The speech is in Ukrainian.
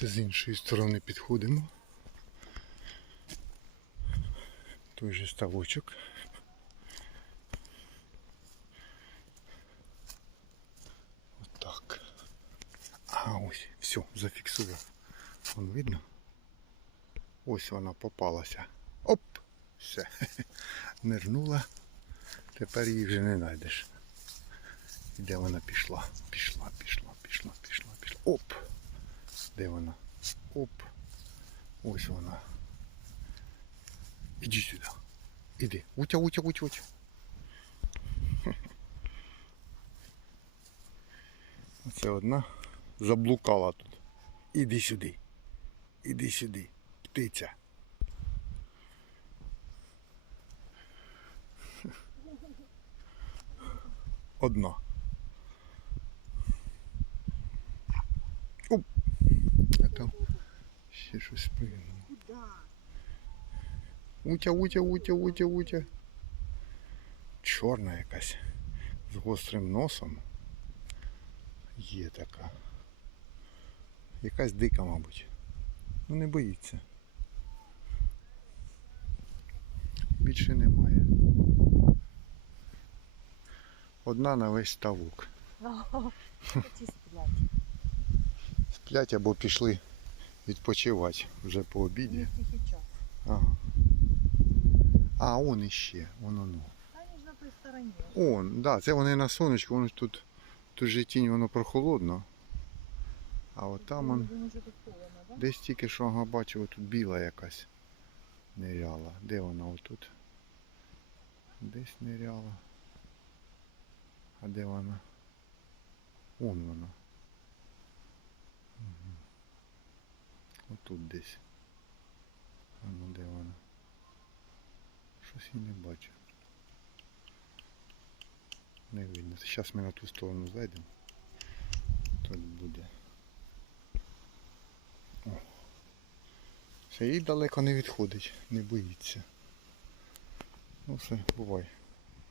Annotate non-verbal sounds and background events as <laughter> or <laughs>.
Це з іншої сторони підходимо. Той же ставочок. Отак. А ось, все, зафіксую. Вон видно? Ось вона попалася. Оп! Все. <laughs> Нирнула. Тепер її вже не знайдеш. І де вона пішла? Пішла, пішла, пішла, пішла, пішла. Оп! Де вона? Оп. Ось вона. Іди сюди. Іди. Утя, утя, утя, утя. <laughs> Оце одна заблукала тут. Іди сюди. Іди сюди. Птиця. <laughs> Одна. Оп. А там ще щось пригнуло. Утя, утя, утя, утя, утя. Чорна якась. З гострим носом. Є така. Якась дика, мабуть. Ну не боїться. Більше немає. Одна на весь ставок. Сплять або пішли відпочивати вже по обіді. Час. Ага. А, он іще, он оно. Та ні ж на той стороні. Он, да, це вони на сонечку, воно ж тут, тут же тінь, воно прохолодно. А от там он, десь тільки що ага, бачив, тут біла якась ниряла. Де вона отут? Десь ниряла. А де вона? Он вона. Отут десь. А ну де вона? Щось я не бачу. Не видно. Зараз ми на ту сторону зайдемо. Тут буде. О. Все, і далеко не відходить, не боїться. Ну все, бувай.